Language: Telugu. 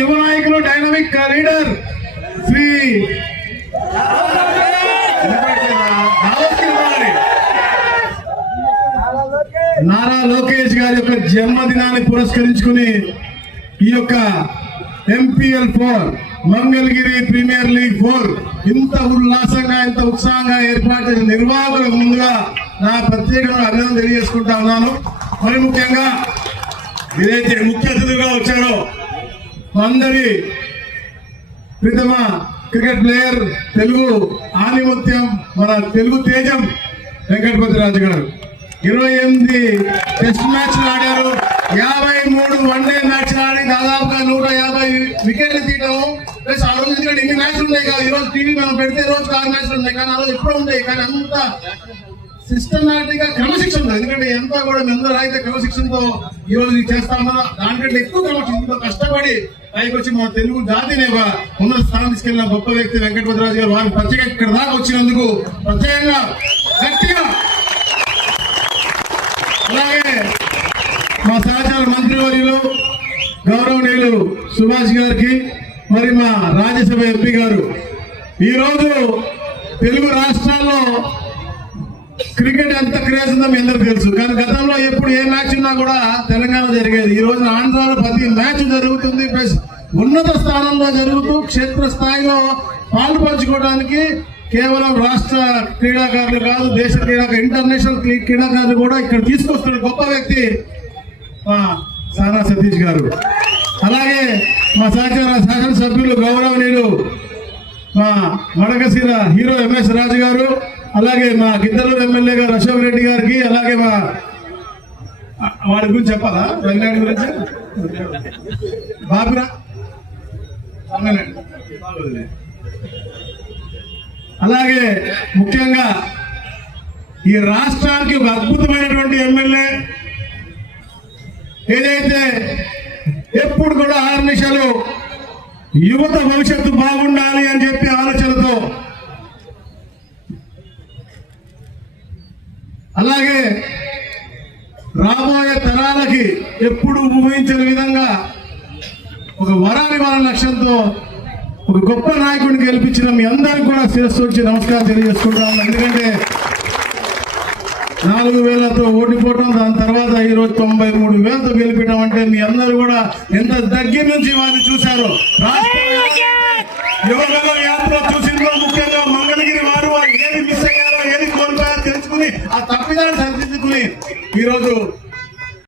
యువ నాయకులు డైనమిక్ లీడర్ శ్రీ నారా లోకేష్ గారి యొక్క జన్మదినాన్ని పురస్కరించుకుని ఈ యొక్క MPL 4 మంగళగిరి ప్రీమియర్ లీగ్ 4 ఇంత ఉల్లాసంగా ఇంత ఉత్సాహంగా ఏర్పాటు చేసిన నిర్వాహకులకు ముందుగా నా ప్రత్యేకంగా అభినందన తెలియజేసుకుంటా ఉన్నాను. మరి ముఖ్యంగా ఏదైతే ముఖ్య అతిథిగా వచ్చారో అందరి ప్రీతమ క్రికెట్ ప్లేయర్ తెలుగు ఆనిముత్యం మన తెలుగు తేజం వెంకటపతి రాజు గారు 28 టెస్ట్ మ్యాచ్లు ఆడారు, 53 వన్డే మ్యాచ్లు ఆడి దాదాపుగా 150 వికెట్లు తీయడం. ప్లస్ ఆ రోజు ఎందుకంటే ఎన్ని మ్యాచ్లు ఉన్నాయి కాదు, ఈ రోజు టీవీ మనం పెడితే రోజు 6 మ్యాచ్లు ఉన్నాయి, కానీ ఆ రోజు ఎప్పుడూ ఉంటాయి. కానీ అంత సిస్టమేటిక్ గా క్రమశిక్షణ ఉంది. ఎందుకంటే ఎంత కూడా ఎందరో అయితే క్రమశిక్షణతో ఈ రోజు చేస్తా ఉన్నారో దానికంటే ఎక్కువ క్రమశిక్షణతో కష్టపడి పైకి వచ్చి మన తెలుగు జాతిని ఉన్నత స్థానం తీసుకెళ్లిన గొప్ప వ్యక్తి వెంకటపతి రాజు గారు. వారిని ప్రత్యేకంగా ఇక్కడ దాకా వచ్చినందుకు ప్రత్యేకంగా గట్టిగా. అలాగే మా సహచార మంత్రివర్యులు గౌరవనీయులు సుభాష్ గారికి, మరి మా రాజ్యసభ ఎంపీ గారు, ఈరోజు తెలుగు రాష్ట్రాల్లో క్రికెట్ ఎంత క్రేజ్ ఉందో మీ అందరికీ తెలుసు. కానీ గతంలో ఎప్పుడు ఏ మ్యాచ్ ఉన్నా కూడా తెలంగాణ జరిగేది. ఈ రోజు ఆంధ్రాలో ప్రతి మ్యాచ్ జరుగుతుంది, ప్లస్ ఉన్నత స్థానంలో జరుగుతూ క్షేత్ర స్థాయిలో పాలు పంచుకోవడానికి కేవలం రాష్ట్ర క్రీడాకారులు కాదు, దేశ ఇంటర్నేషనల్ క్రీడాకారులు కూడా ఇక్కడ తీసుకొస్తున్న గొప్ప వ్యక్తి మా సానా సతీష్ గారు. అలాగే మా శాసనసభ్యులు గౌరవనీయులు మా మడకశిర హీరో MS రాజు గారు, అలాగే మా గిద్దలూరు ఎమ్మెల్యే గారు అశోక్ రెడ్డి గారికి, అలాగే మా వాడి గురించి చెప్పాలా రంగారెడ్డి గురించి బాబురా, అలాగే ముఖ్యంగా ఈ రాష్ట్రానికి ఒక అద్భుతమైనటువంటి ఎమ్మెల్యే, ఏదైతే ఎప్పుడు కూడా 6 నిమిషాలు యువత భవిష్యత్తు బాగుండాలి అని చెప్పి ఆలోచనతో, అలాగే రాబోయే తరాలకి ఎప్పుడు ఊహించిన విధంగా ఒక వరాన్ని వాళ్ళ లక్ష్యంతో ఒక గొప్ప నాయకుడిని గెలిపించిన మీ అందరికీ కూడా శిరస్సు వచ్చి నమస్కారం తెలియజేసుకుంటాను. ఎందుకంటే 4,000తో ఓడిపోవడం, దాని తర్వాత ఈరోజు 93,000తో గెలిపించడం అంటే మీ అందరూ కూడా ఎంత దగ్గర నుంచి వారిని చూశారో, యువకుల యాత్ర చూసిందో, ముఖ్యంగా మంగళగిరి వారు ఏది మిస్ అయ్యారో, ఏది కోల్పోయారో తెలుసుకుని ఆ తప్పిదాన్ని సరిదిద్దుకుని ఈరోజు